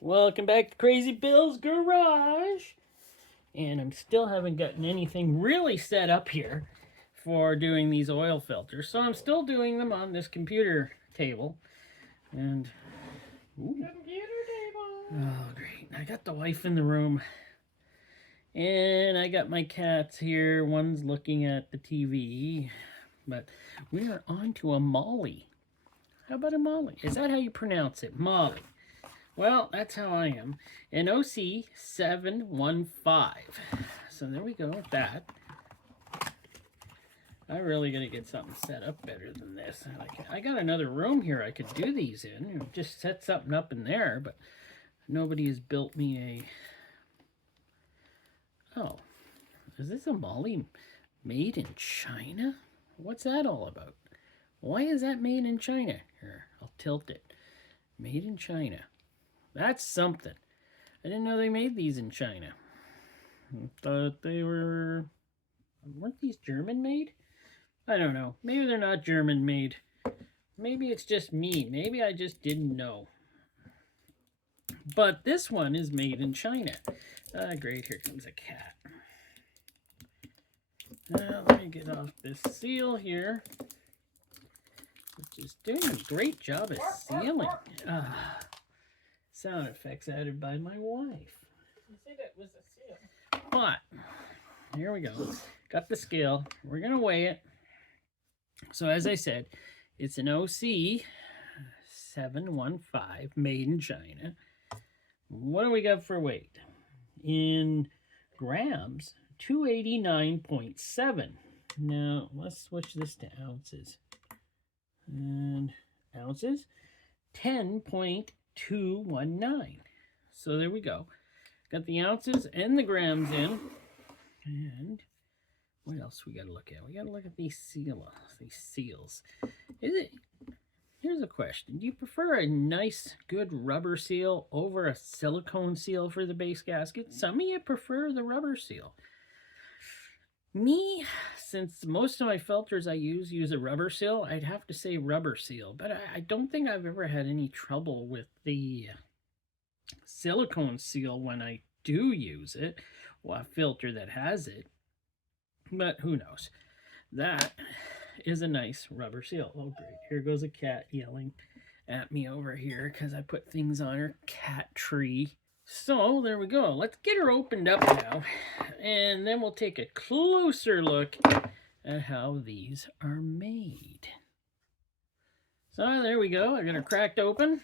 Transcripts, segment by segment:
Welcome back to Crazy Bill's Garage. And I'm still haven't gotten anything really set up here for doing these oil filters. So I'm still doing them on this computer table. And Computer table. oh great. I got the wife in the room. And I got my cats here. One's looking at the TV. But we are on to a Mahle. How about a Mahle? Is that how you pronounce it? Mahle. Well, that's how I am. An OC715. So there we go with that. I really gotta get something set up better than this. I got another room here I could do these in. Just set something up in there, but nobody has built me a... Oh, is this a Mahle made in China? What's that all about? Why is that made in China? Here, I'll tilt it. Made in China. That's something. I didn't know they made these in China. I thought they were... Weren't these German made? I don't know. Maybe they're not German made. Maybe it's just me. Maybe I just didn't know. But this one is made in China. Ah, great. Here comes a cat. Now, let me get off this seal here, which is doing a great job at sealing. Sound effects added by my wife. You said it was a seal. But here we go. Got the scale. We're gonna weigh it. So as I said, it's an OC715 made in China. What do we got for weight? In grams, 289.7. Now let's switch this to ounces. And ounces, 10.219. So there we go. Got the ounces and the grams in. And what else we got to look at? We got to look at these seals. Here's a question. Do you prefer a nice, good rubber seal over a silicone seal for the base gasket? Some of you prefer the rubber seal. Me, since most of my filters I use a rubber seal, I'd have to say rubber seal. But I don't think I've ever had any trouble with the silicone seal when I do use it. Well, a filter that has it. But who knows? That is a nice rubber seal. Oh, great. Here goes a cat yelling at me over here because I put things on her cat tree. So there we go. Let's get her opened up now, and then we'll take a closer look at how these are made. So there we go. I got her cracked open.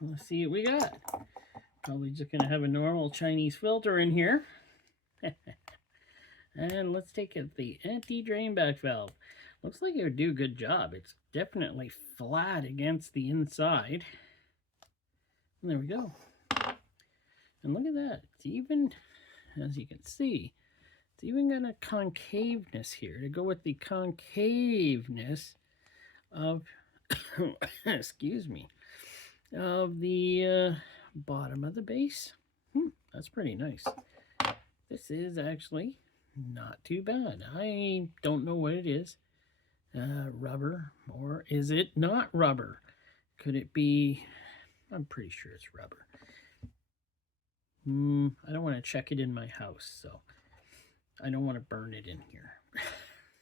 Let's see what we got. Probably just going to have a normal Chinese filter in here. And let's take the anti-drain back valve. Looks like it would do a good job. It's definitely flat against the inside. And there we go. And look at that. It's even, as you can see, it's even got a concaveness here to go with the concaveness of, excuse me, of the bottom of the base. That's pretty nice. This is actually not too bad. I don't know what it is. Rubber, or is it not rubber? Could it be? I'm pretty sure it's rubber. I don't want to check it in my house, so I don't want to burn it in here.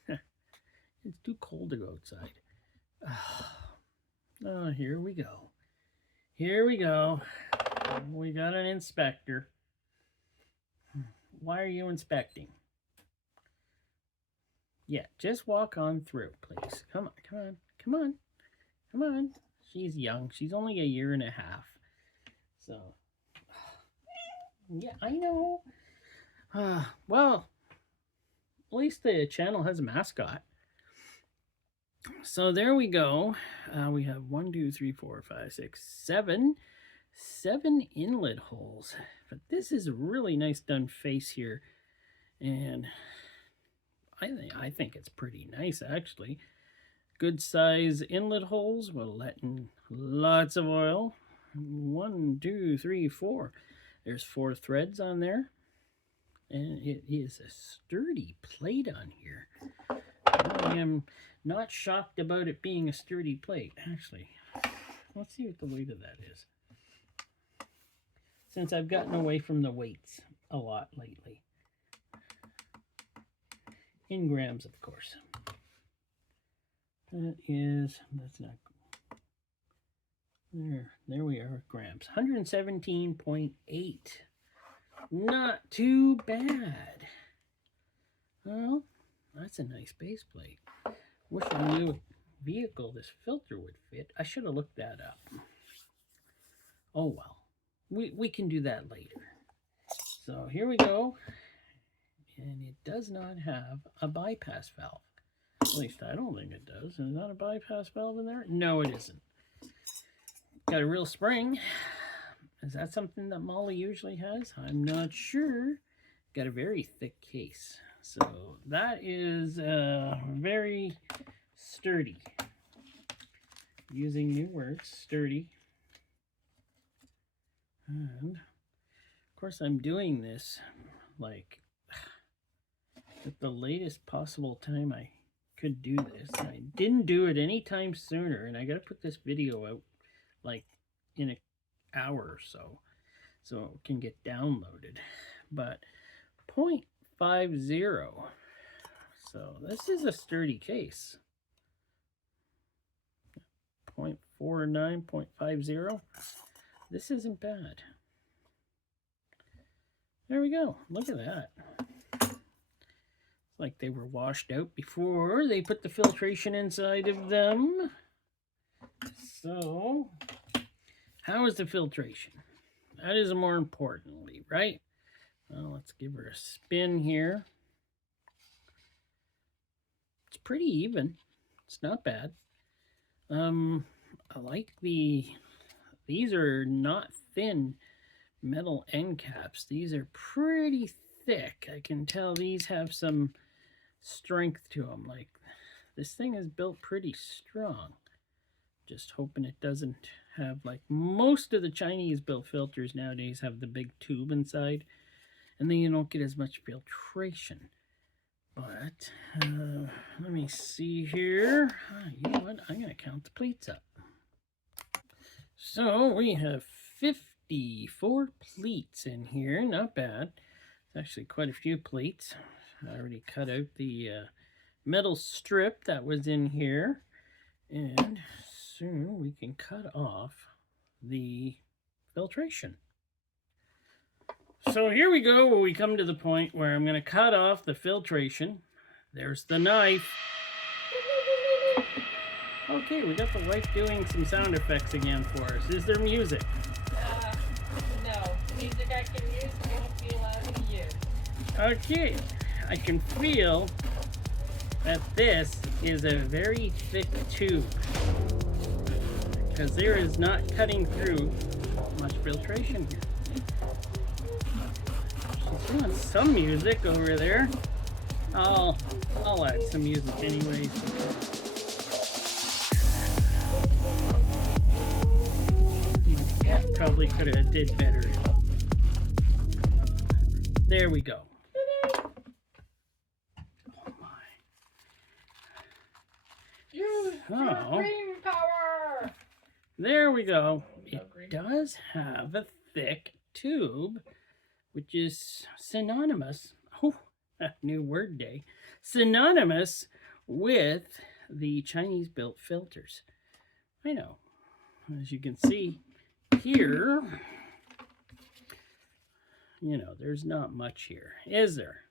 It's too cold to go outside. Oh, here we go. Here we go. We got an inspector. Why are you inspecting? Yeah, just walk on through, please. Come on, come on, come on, come on. She's young. She's only 1.5 years. So, yeah, I know. Well, at least the channel has a mascot. So there we go. We have 1, 2, 3, 4, 5, 6, 7 inlet holes. But this is a really nice done face here, and I think it's pretty nice actually. Good size inlet holes. We're letting lots of oil. 1, 2, 3, 4. There's 4 threads on there, and it is a sturdy plate on here. I am not shocked about it being a sturdy plate. Actually, let's see what the weight of that is. since I've gotten away from the weights a lot lately. In grams, of course. That's not, there we are, grams. 117.8. Not too bad. Well, that's a nice base plate. Wish I knew what vehicle this filter would fit. I should have looked that up. Oh well, we can do that later. So here we go. And it does not have a bypass valve. At least I don't think it does. Is that a bypass valve in there? No, it isn't. Got a real spring. Is that something that Mahle usually has? I'm not sure. Got a very thick case. So that is very sturdy. Using new words, sturdy. And of course I'm doing this like at the latest possible time I could do this. I didn't do it any time sooner, and I gotta put this video out like in an hour or so it can get downloaded. But 0.50, so this is a sturdy case. 0.49, 0.50. This isn't bad. There we go. Look at that. Like they were washed out before they put the filtration inside of them. So, how is the filtration? That is more importantly, right? Well, let's give her a spin here. It's pretty even. It's not bad. I like these are not thin metal end caps. These are pretty thick. I can tell these have some strength to them. Like, this thing is built pretty strong. Just hoping it doesn't have, like most of the Chinese built filters nowadays have the big tube inside, and then you don't get as much filtration. But let me see here. You know what? I'm going to count the pleats up. So we have 54 pleats in here. Not bad. It's actually quite a few pleats. I already cut out the metal strip that was in here. And soon we can cut off the filtration. So here we go, where we come to the point where I'm going to cut off the filtration. There's the knife. Okay, we got the wife doing some sound effects again for us. Is there music? No. Music I can use, I don't feel allowed to use. Okay, I can feel that this is a very thick tube, because there is not cutting through much filtration here. She's doing some music over there. I'll add some music anyways. Yeah, probably could have did better. There we go. Oh my. Use your green power! There we go. It does have a thick tube, which is synonymous. Oh, new word day. Synonymous with the Chinese built filters. I know. As you can see here, you know, there's not much here, is there,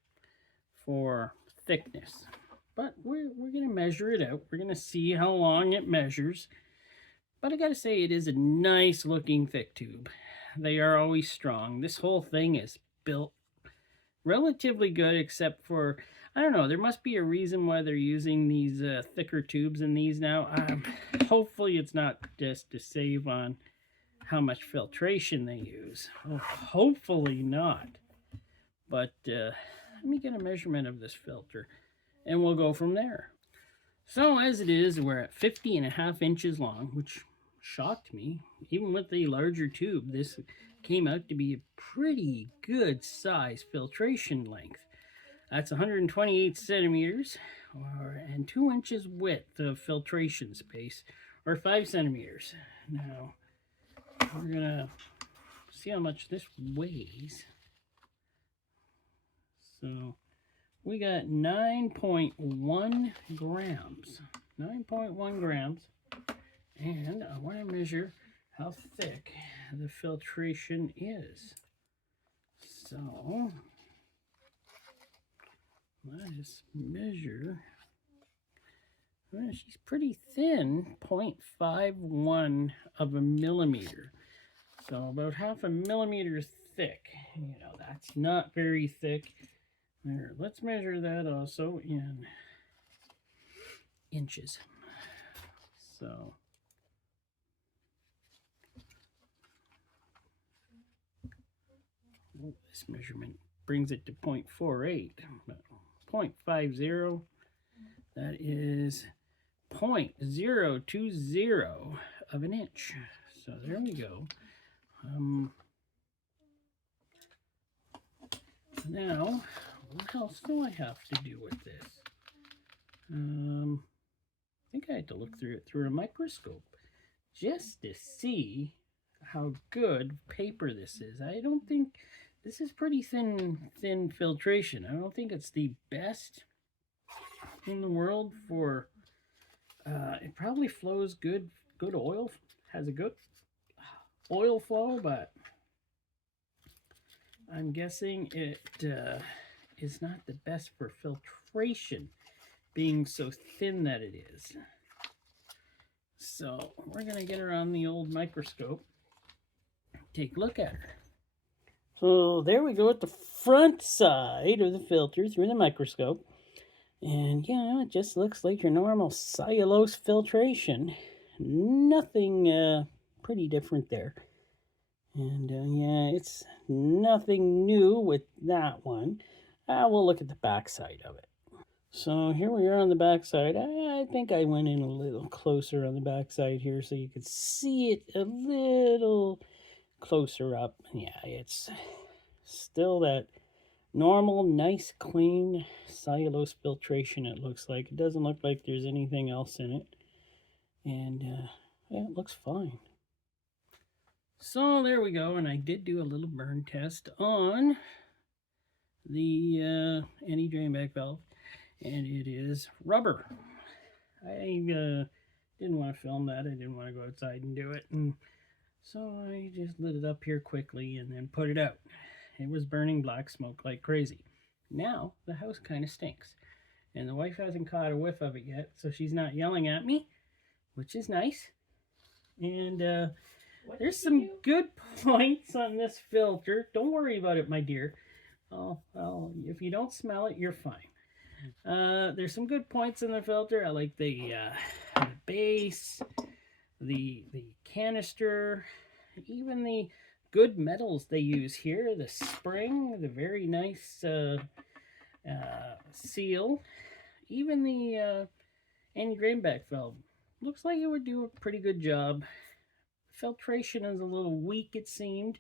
for thickness? But we're going to measure it out. We're going to see how long it measures. But I got to say, it is a nice looking thick tube. They are always strong. This whole thing is built relatively good, except for, I don't know, there must be a reason why they're using these thicker tubes in these now. Hopefully it's not just to save on how much filtration they use. Well, hopefully not. But let me get a measurement of this filter, and we'll go from there. So as it is, we're at 50.5 inches long, which shocked me. Even with the larger tube, this came out to be a pretty good size filtration length. That's 128 centimeters and 2 inches width of filtration space, or 5 centimeters. Now we're gonna see how much this weighs. So we got 9.1 grams. 9.1 grams. And I want to measure how thick the filtration is. So let's measure. Well, she's pretty thin, 0.51 of a millimeter. So about half a millimeter thick. You know, that's not very thick. There, let's measure that also in inches. So this measurement brings it to 0.48, 0.50. That is 0.020 of an inch. So there we go. Now, what else do I have to do with this? I think I had to look through it through a microscope just to see how good paper this is. I don't think this is pretty thin filtration. I don't think it's the best in the world for it probably flows good oil, has a good oil flow, but I'm guessing it is not the best for filtration, being so thin that it is. So we're gonna get her on the old microscope, take a look at her. So there we go at the front side of the filter through the microscope. And yeah, it just looks like your normal cellulose filtration. Nothing pretty different there. And yeah, it's nothing new with that one. We'll look at the back side of it. So here we are on the back side. I think I went in a little closer on the back side here so you could see it a little closer up. Yeah, it's still that normal, nice, clean cellulose filtration, it looks like. It doesn't look like there's anything else in it. And yeah, it looks fine. So there we go, and I did do a little burn test on the anti-drain back valve, and it is rubber. I didn't want to film that. I didn't want to go outside and do it, and so I just lit it up here quickly and then put it out. It was burning black smoke like crazy. Now the house kind of stinks, and the wife hasn't caught a whiff of it yet, so she's not yelling at me, which is nice. And there's some good points on this filter. Don't worry about it, my dear. If you don't smell it, you're fine. There's some good points in the filter. I like the base, the canister, even the good metals they use here. The spring, the very nice seal, even the anti-drain back valve. Looks like it would do a pretty good job. Filtration is a little weak, it seemed,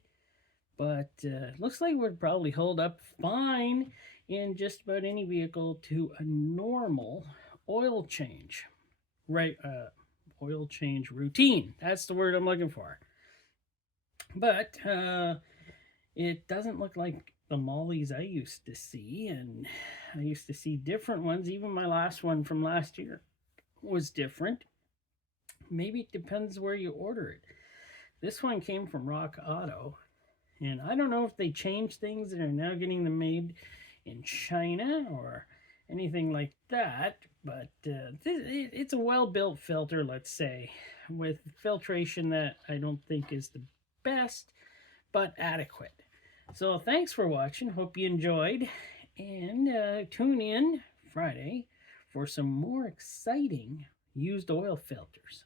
but looks like it would probably hold up fine in just about any vehicle to a normal oil change. Right, oil change routine. That's the word I'm looking for. But it doesn't look like the Mahles I used to see, and I used to see different ones. Even my last one from last year was different. Maybe it depends where you order it. This one came from Rock Auto, and I don't know if they changed things and are now getting them made in China or anything like that, but it's a well-built filter, let's say, with filtration that I don't think is the best, but adequate. So thanks for watching. Hope you enjoyed, and tune in Friday for some more exciting used oil filters.